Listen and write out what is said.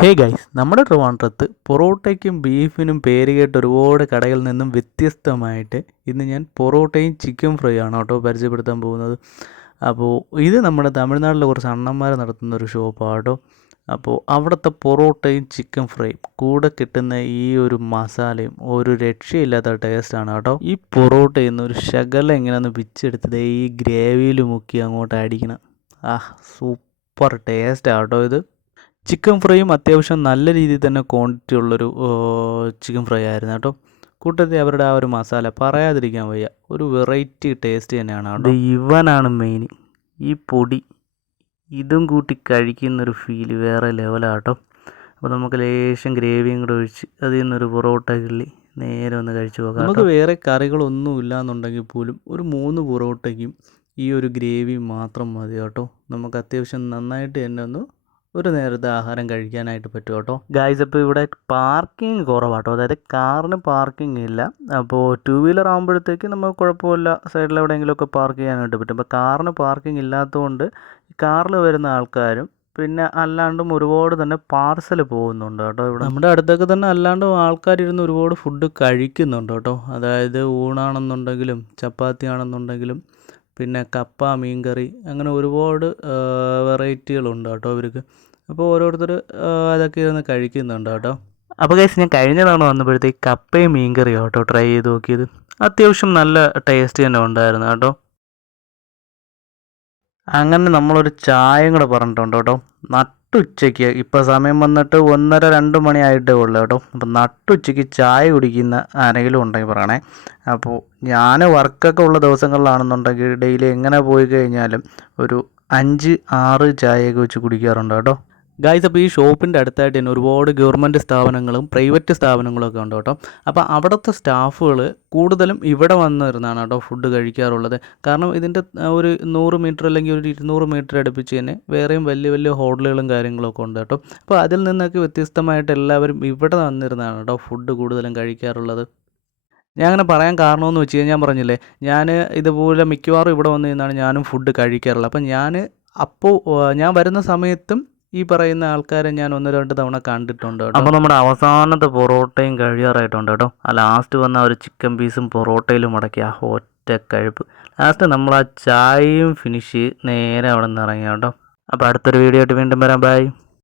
Hey guys, നമ്മുടെ ട്രിവാൻഡ്രത്ത് പൊറോട്ടയ്ക്കും ബീഫിനും പേരുകേട്ട ഒരുപാട് കടകളിൽ നിന്നും വ്യത്യസ്തമായിട്ട് ഇന്ന് ഞാൻ പൊറോട്ടയും ചിക്കൻ ഫ്രൈ ആണ് കേട്ടോ പരിചയപ്പെടുത്താൻ പോകുന്നത്. അപ്പോൾ ഇത് നമ്മുടെ തമിഴ്നാട്ടിലെ കുറച്ച് അണ്ണന്മാർ നടത്തുന്ന ഒരു ഷോപ്പാണ് കേട്ടോ. അപ്പോൾ അവിടുത്തെ പൊറോട്ടയും ചിക്കൻ ഫ്രൈയും കൂടെ കിട്ടുന്ന ഈ ഒരു മസാലയും ഒരു രക്ഷയില്ലാത്ത ടേസ്റ്റാണ് കേട്ടോ. ഈ പൊറോട്ടയിൽ നിന്ന് ഒരു ശകലം എങ്ങനെയാണെന്ന് പിച്ചെടുത്തത് ഈ ഗ്രേവിയിൽ മുക്കി അങ്ങോട്ട് അടിക്കണം. സൂപ്പർ ടേസ്റ്റാണ് കേട്ടോ ഇത്. ചിക്കൻ ഫ്രൈയും അത്യാവശ്യം നല്ല രീതിയിൽ തന്നെ ക്വാണ്ടിറ്റി ഉള്ളൊരു ചിക്കൻ ഫ്രൈ ആയിരുന്നു കേട്ടോ. കൂട്ടത്തിൽ അവരുടെ ആ ഒരു മസാല പറയാതിരിക്കാൻ വയ്യ, ഒരു വെറൈറ്റി ടേസ്റ്റ് തന്നെയാണ് കേട്ടോ. ഇവനാണ് മെയിൻ, ഈ പൊടി ഇതും കൂട്ടി കഴിക്കുന്നൊരു ഫീല് വേറെ ലെവലാണ് കേട്ടോ. അപ്പോൾ നമുക്ക് ലേശം ഗ്രേവിയും കൂടെ ഒഴിച്ച് അതിൽ നിന്നൊരു പൊറോട്ട കിള്ളി നേരെ ഒന്ന് കഴിച്ചു പോകാം. നമുക്ക് വേറെ കറികളൊന്നും ഇല്ലയെന്നുണ്ടെങ്കിൽ പോലും ഒരു 3 പൊറോട്ടയ്ക്കും ഈ ഒരു ഗ്രേവി മാത്രം മതി കേട്ടോ. നമുക്ക് അത്യാവശ്യം നന്നായിട്ട് തന്നെ ഒന്ന് ഒരു നേരത്തെ ആഹാരം കഴിക്കാനായിട്ട് പറ്റും കേട്ടോ. ഗായ്സ്, അപ്പോൾ ഇവിടെ പാർക്കിംഗ് കുറവാട്ടോ, അതായത് കാറിന് പാർക്കിംഗ് ഇല്ല. അപ്പോൾ 2 വീലർ ആകുമ്പോഴത്തേക്ക് നമുക്ക് കുഴപ്പമില്ല, സൈഡിൽ എവിടെയെങ്കിലുമൊക്കെ പാർക്ക് ചെയ്യാനായിട്ട് പറ്റും. അപ്പോൾ കാറിന് പാർക്കിംഗ് ഇല്ലാത്തതുകൊണ്ട് കാറിൽ വരുന്ന ആൾക്കാരും പിന്നെ അല്ലാണ്ടും ഒരുപാട് തന്നെ പാർസൽ പോകുന്നുണ്ട് കേട്ടോ. ഇവിടെ നമ്മുടെ അടുത്തൊക്കെ തന്നെ അല്ലാണ്ടും ആൾക്കാരിരുന്ന് ഒരുപാട് ഫുഡ് കഴിക്കുന്നുണ്ട് കേട്ടോ. അതായത് ഊണാണെന്നുണ്ടെങ്കിലും ചപ്പാത്തി ആണെന്നുണ്ടെങ്കിലും പിന്നെ കപ്പ, മീൻകറി, അങ്ങനെ ഒരുപാട് വെറൈറ്റികളുണ്ട് കേട്ടോ ഇവർക്ക്. അപ്പോൾ ഓരോരുത്തർ അതൊക്കെ ഇരുന്ന് കഴിക്കുന്നുണ്ട് കേട്ടോ. അപ്പോൾ ഗൈസ്, ഞാൻ കഴിഞ്ഞ തവണ വന്നപ്പോഴത്തേക്ക് കപ്പയും മീൻകറിയും കേട്ടോ ട്രൈ ചെയ്ത് നോക്കിയത്. അത്യാവശ്യം നല്ല ടേസ്റ്റ് തന്നെ ഉണ്ടായിരുന്നു കേട്ടോ. അങ്ങനെ നമ്മളൊരു ചായയും കൂടെ പറഞ്ഞിട്ടുണ്ട് കേട്ടോ. നട്ടുച്ചയ്ക്ക് ഇപ്പോൾ സമയം വന്നിട്ട് 1:30-2 മണി ആയിട്ടേ ഉള്ളൂ കേട്ടോ. അപ്പോൾ നട്ടുച്ചയ്ക്ക് ചായ കുടിക്കുന്ന ആരെങ്കിലും ഉണ്ടെങ്കിൽ പറയണേ. അപ്പോൾ ഞാൻ വർക്കൊക്കെ ഉള്ള ദിവസങ്ങളിലാണെന്നുണ്ടെങ്കിൽ ഡെയിലി എങ്ങനെ പോയി കഴിഞ്ഞാലും ഒരു 5-6 ചായയൊക്കെ വെച്ച് കുടിക്കാറുണ്ട് കേട്ടോ. ഗായ്സ്, അപ്പോൾ ഈ ഷോപ്പിൻ്റെ അടുത്തായിട്ട് തന്നെ ഒരുപാട് ഗവൺമെൻറ് സ്ഥാപനങ്ങളും പ്രൈവറ്റ് സ്ഥാപനങ്ങളൊക്കെ ഉണ്ട് കേട്ടോ. അപ്പോൾ അവിടുത്തെ സ്റ്റാഫുകൾ കൂടുതലും ഇവിടെ വന്നിരുന്നാണ് കേട്ടോ ഫുഡ് കഴിക്കാറുള്ളത്. കാരണം ഇതിൻ്റെ ഒരു 100 മീറ്റർ അല്ലെങ്കിൽ ഒരു 200 മീറ്റർ അടുപ്പിച്ച് തന്നെ വേറെയും വലിയ വലിയ ഹോട്ടലുകളും കാര്യങ്ങളൊക്കെ ഉണ്ട് കേട്ടോ. അപ്പോൾ അതിൽ നിന്നൊക്കെ വ്യത്യസ്തമായിട്ട് എല്ലാവരും ഇവിടെ വന്നിരുന്നാണ് കേട്ടോ ഫുഡ് കൂടുതലും കഴിക്കാറുള്ളത്. ഞാൻ അങ്ങനെ പറയാൻ കാരണമെന്ന് വെച്ച് കഴിഞ്ഞാൽ, ഞാൻ പറഞ്ഞില്ലേ, ഞാൻ ഇതുപോലെ മിക്കവാറും ഇവിടെ വന്നു നിന്നാണ് ഞാനും ഫുഡ് കഴിക്കാറുള്ളത്. അപ്പം ഞാൻ വരുന്ന സമയത്തും ഈ പറയുന്ന ആൾക്കാരെ ഞാൻ 1-2 തവണ കണ്ടിട്ടുണ്ട് കേട്ടോ. അപ്പോൾ നമ്മുടെ അവസാനത്തെ പൊറോട്ടയും കഴിയാറായിട്ടുണ്ട് കേട്ടോ. ആ ലാസ്റ്റ് വന്ന ഒരു ചിക്കൻ പീസും പൊറോട്ടയിലും മുടക്കി ആ ഒറ്റ കഴിപ്പ്. ലാസ്റ്റ് നമ്മൾ ആ ചായയും ഫിനിഷ് നേരെ അവിടെ നിന്ന് ഇറങ്ങി കേട്ടോ. അപ്പോൾ അടുത്തൊരു വീഡിയോ ആയിട്ട് വീണ്ടും വരാം. ബൈ.